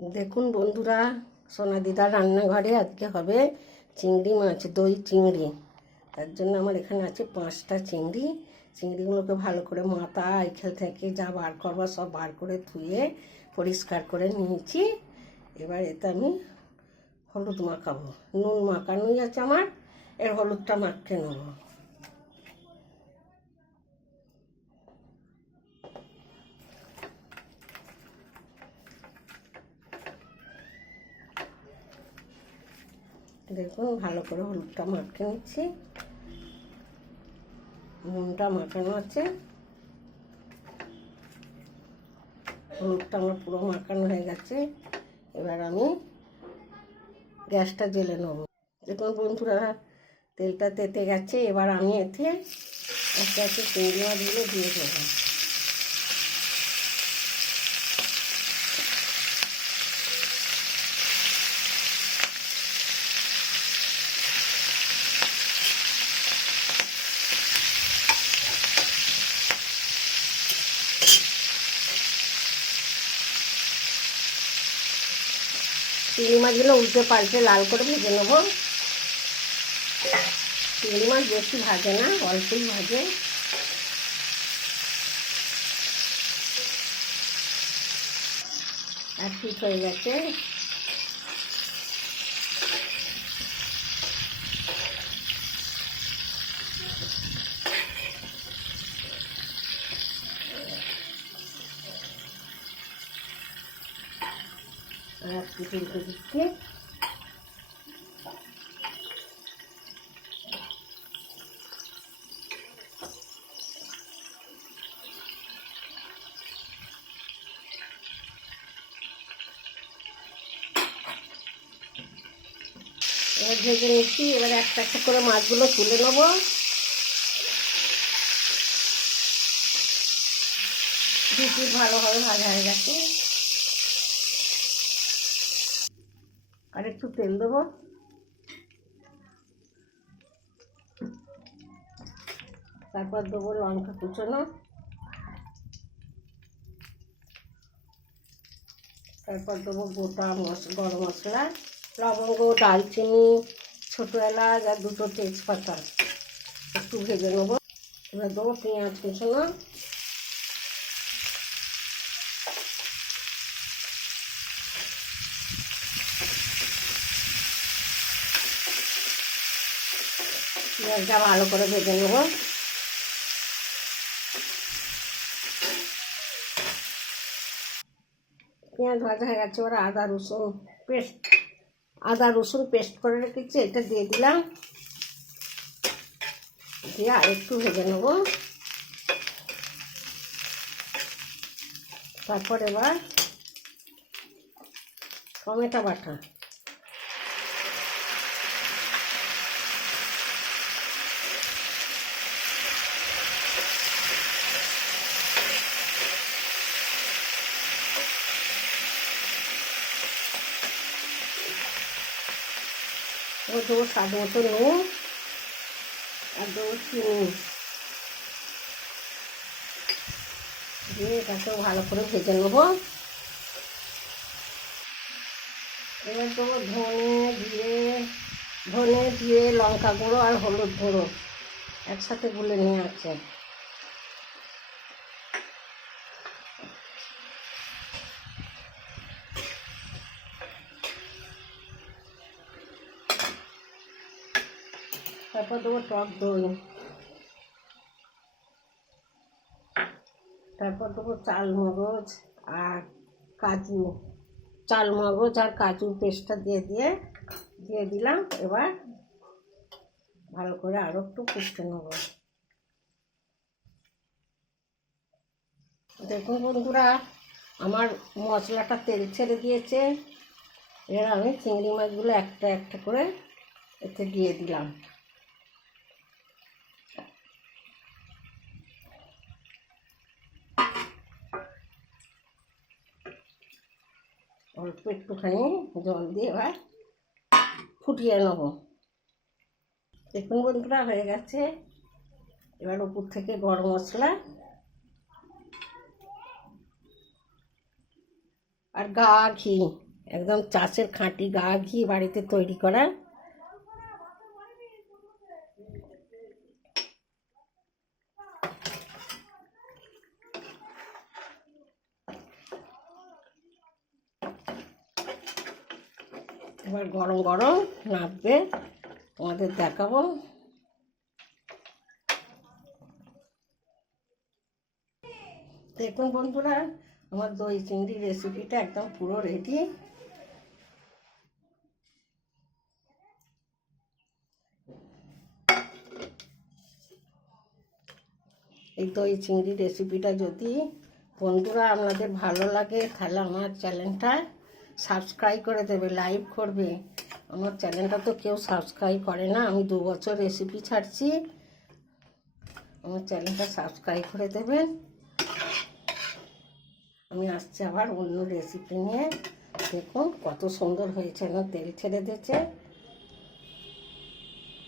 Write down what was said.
দেখুন বন্ধুরা, সোনা দিদার রান্নাঘরে আজকে হবে চিংড়ি মাছ, দই চিংড়ি। তার জন্য আমার এখানে আছে 5টা চিংড়ি। চিংড়িগুলোকে ভালো করে মাথা এখান থেকে যা বার করবার সব বার করে ধুয়ে পরিষ্কার করে নিয়েছি। এবার এতে আমি হলুদ মাখাবো। নুন মাখানোই আছে আমার, এর হলুদটা মাখিয়ে নেবো। দেখুন ভালো করে হলুদটা মাখিয়ে নিচ্ছি, নুনটা মাখানো আছে, হলুদটা আমার পুরো মাখানো হয়ে গেছে। এবার আমি গ্যাসটা জ্বেলে নেব। দেখুন বন্ধুরা, তেলটা তেতে গেছে। এবার আমি এতে আস্তে আস্তে চিংড়ি মাছগুলো দিয়ে দেবো। চিংড়ি মাছগুলো উল্টে পাল্টে লাল করে ভেজে নেবো। চিংড়ি মাছ বেশি ভাজে না, অল্পই ভাজে। আর ঠিক হয়ে গেছে। আর কিছু উল্টে দিচ্ছি। এবার ভেজে নিচ্ছি। এবার একটা একটা করে মাছগুলো তুলে নেবো। দুটি ভালোভাবে ভাজা হয়ে গেছে। আর একটু তেল দেবো। তারপর দেবো লঙ্কা কুচোনো, তারপর দেবো গোটা গরম মশলা, লবঙ্গ, দারচিনি, ছোটো এলাচ আর 2টো তেজপাতা। একটু ভেজে নেবো। এবার দেবো পেঁয়াজ কুচোনো, পেঁয়াজটা ভালো করে ভেজে নেবো। পেঁয়াজ ভাজা হয়ে গেছে। এবার আদা রসুন পেস্ট করে রেখেছি, এটা দিয়ে দিলাম। দিয়ে আর একটু ভেজে নেব। তারপর এবার টমেটো বাটা, এবার দেবো স্বাদ মতো নুন আর দেবো চিনি, দিয়ে এটাকেও ভালো করে ভেজে নেব। এবার দেবো ধনে জিরে লঙ্কা গুঁড়ো আর হলুদ গুঁড়ো একসাথে গুলে নিয়ে আছে। তারপর দেবো টক দই, তারপর দেবো চালমগজ আর কাজু পেস্টটা দিয়ে দিলাম। এবার ভালো করে আরও একটু কষতে নেব। দেখুন বন্ধুরা, আমার মশলাটা তেল ছেড়ে দিয়েছে। এবার আমি চিংড়ি মাছগুলো একটা একটা করে এতে দিয়ে দিলাম। অল্প একটুখানি জল দিয়ে এবার ফুটিয়ে নেব। দেখুন বন্ধুরা, হয়ে গেছে। এবার উপর থেকে গরম মশলা আর ঘি একদম চাষের খাঁটি গা ঘি বাড়িতে তৈরি করা। এবার গরম গরম নাববে, তোমাদের দেখাবো। দেখুন বন্ধুরা, আমার দই চিংড়ি রেসিপিটা একদম পুরো রেডি। এই দই চিংড়ি রেসিপিটা যদি বন্ধুরা আপনাদের ভালো লাগে তাহলে আমার চ্যানেলটা সাবস্ক্রাইব করে দেবে, লাইক করবে। আমার চ্যানেলটা তো কেউ সাবস্ক্রাইব করে না, আমি 2 বছর রেসিপি ছাড়ছি। আমার চ্যানেলটা সাবস্ক্রাইব করে দেবেন। আমি আসছি আবার অন্য রেসিপি নিয়ে। দেখুন কত সুন্দর হয়েছে না, তেল ছেড়ে দিয়েছে।